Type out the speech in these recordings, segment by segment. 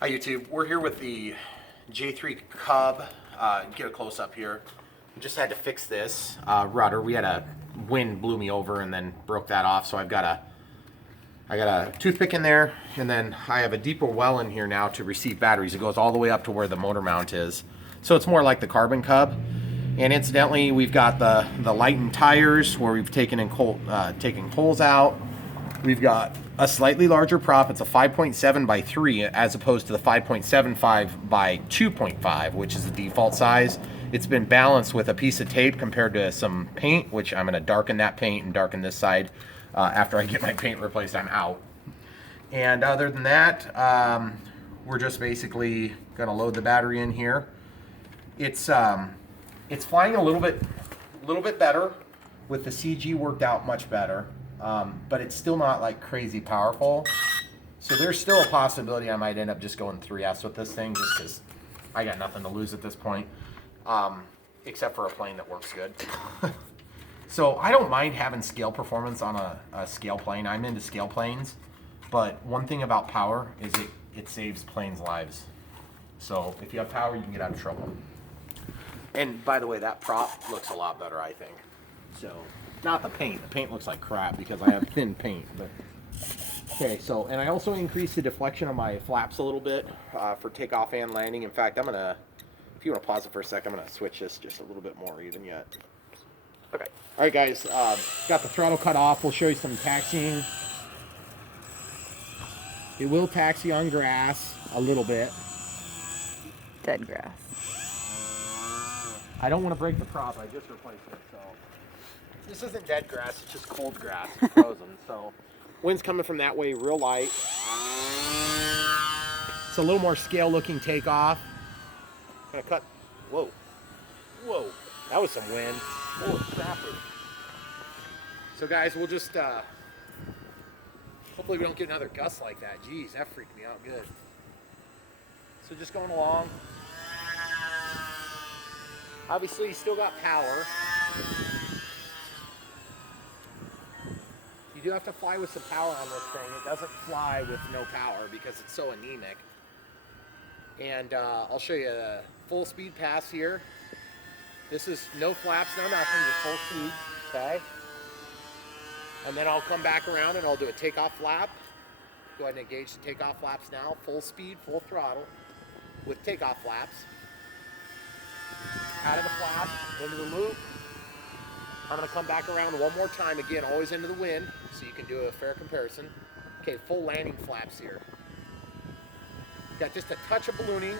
Hi YouTube, we're here with the J-3 Cub. Get a close up here. We just had to fix this rudder. We had a wind blew me over and then broke that off. So I got a toothpick in there, and then I have a deeper well in here now to receive batteries. It goes all the way up to where the motor mount is. So it's more like the carbon Cub. And incidentally, we've got the lightened tires where we've taken holes out. We've got a slightly larger prop. It's a 5.7 by 3 as opposed to the 5.75 by 2.5, which is the default size. It's been balanced with a piece of tape compared to some paint, which I'm going to darken that paint and darken this side. After I get my paint replaced, I'm out. And other than that, we're just basically going to load the battery in here. It's flying a little bit better with the CG worked out much better. But it's still not like crazy powerful. So there's still a possibility I might end up just going 3S with this thing just because I got nothing to lose at this point. Except for a plane that works good. So I don't mind having scale performance on a scale plane. I'm into scale planes. But one thing about power is it saves planes' lives. So if you have power, you can get out of trouble. And by the way, that prop looks a lot better, I think. So. Not the paint. The paint looks like crap because I have thin paint. But okay, so, and I also increased the deflection of my flaps a little bit for takeoff and landing. In fact, I'm going to, if you want to pause it for a sec, I'm going to switch this just a little bit more even yet. Okay. All right, guys. Got the throttle cut off. We'll show you some taxiing. It will taxi on grass a little bit. Dead grass. I don't want to break the prop. I just replaced it, so. This isn't dead grass, it's just cold grass. It's frozen, so wind's coming from that way real light. It's a little more scale looking takeoff. Gonna cut. Whoa. Whoa. That was some wind. Holy crapper. So guys, we'll just hopefully we don't get another gust like that. Jeez, that freaked me out good. So just going along. Obviously you still got power. You do have to fly with some power on this thing. It doesn't fly with no power because it's so anemic. And I'll show you a full speed pass here. This is no flaps, no nothing, just full speed, okay? And then I'll come back around and I'll do a takeoff flap. Go ahead and engage the takeoff flaps now. Full speed, full throttle with takeoff flaps. Out of the flap, into the loop. I'm going to come back around one more time, again, always into the wind, so you can do a fair comparison. Okay, full landing flaps here. Got just a touch of ballooning.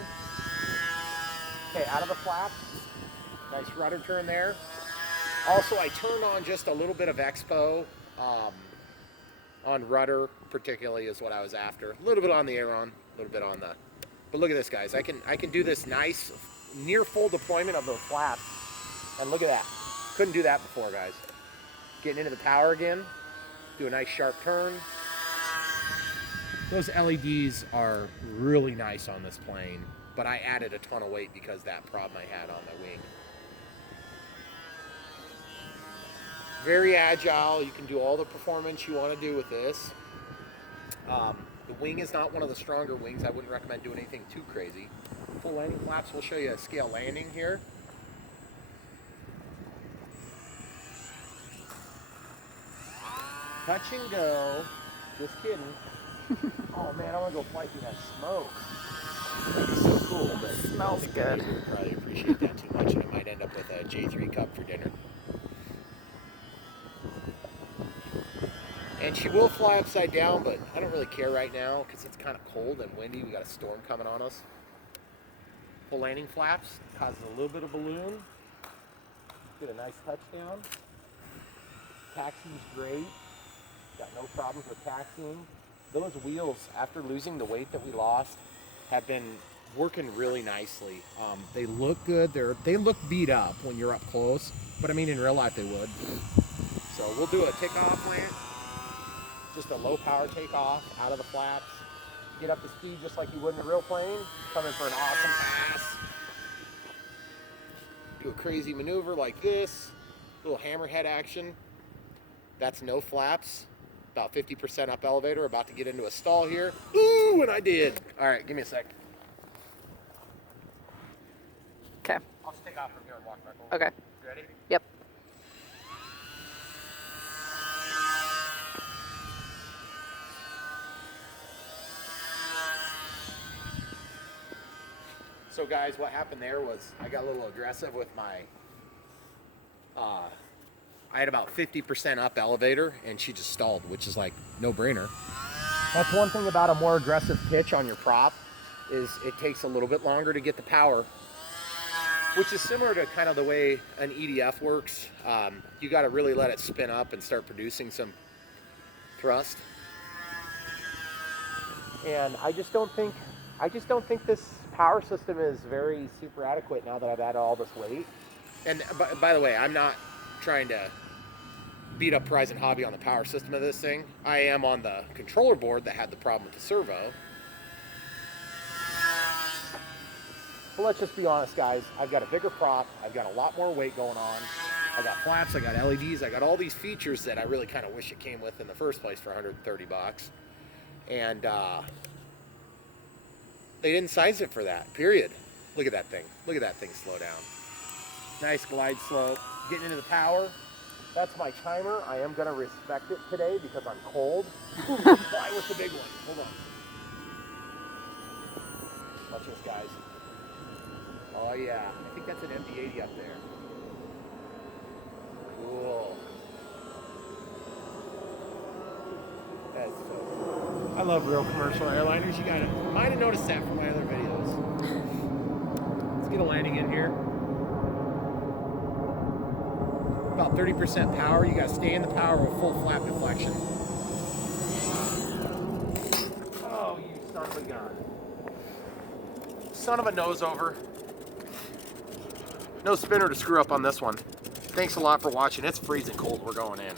Okay, out of the flap. Nice rudder turn there. Also, I turned on just a little bit of expo on rudder, particularly is what I was after. A little bit on the aileron, a little bit on the... But look at this, guys. I can do this nice, near full deployment of those flaps. And look at that. Couldn't do that before, guys. Getting into the power again. Do a nice sharp turn. Those LEDs are really nice on this plane, but I added a ton of weight because that problem I had on my wing. Very agile. You can do all the performance you want to do with this. The wing is not one of the stronger wings. I wouldn't recommend doing anything too crazy. Full landing flaps. We'll show you a scale landing here. Touch and go. Just kidding. Oh man, I want to go fly through that smoke. That'd be so cool, but Smells good. You would probably appreciate that too much, and I might end up with a J-3 Cub for dinner. And she will fly upside down, but I don't really care right now because it's kind of cold and windy. We got a storm coming on us. Full landing flaps causes a little bit of balloon. Get a nice touchdown. Taxi's great. Got no problems with taxiing. Those wheels, after losing the weight that we lost, have been working really nicely. They look good. They look beat up when you're up close, but I mean in real life they would. So we'll do a takeoff plant, just a low power takeoff out of the flaps. Get up to speed just like you would in a real plane. Come in for an awesome pass. Do a crazy maneuver like this. Little hammerhead action. That's no flaps. about 50% up elevator, about to get into a stall here. Ooh, and I did. All right, give me a sec. Okay. I'll just take off from here and walk back over. Okay. You ready? Yep. So guys, what happened there was I got a little aggressive with my, I had about 50% up elevator and she just stalled, which is like no brainer. That's one thing about a more aggressive pitch on your prop is it takes a little bit longer to get the power, which is similar to kind of the way an EDF works. You got to really let it spin up and start producing some thrust. And I just don't think this power system is very super adequate now that I've added all this weight. And by the way, I'm not trying to beat up Horizon Hobby on the power system of this thing. I am on the controller board that had the problem with the servo. But let's just be honest, guys. I've got a bigger prop. I've got a lot more weight going on. I got flaps, I got LEDs, I got all these features that I really kind of wish it came with in the first place for 130 bucks. And they didn't size it for that, period. Look at that thing. Look at that thing slow down. Nice glide slope. Getting into the power. That's my timer. I am going to respect it today because I'm cold. Fly with the big one. Hold on. Watch this, guys. Oh, yeah. I think that's an MD-80 up there. Cool. That's so cool. I love real commercial airliners. You might have noticed that from my other videos. Let's get a landing in here. About 30% power. You got to stay in the power with full flap deflection. Oh, you son of a gun. Son of a nose over. No spinner to screw up on this one. Thanks a lot for watching. It's freezing cold. We're going in.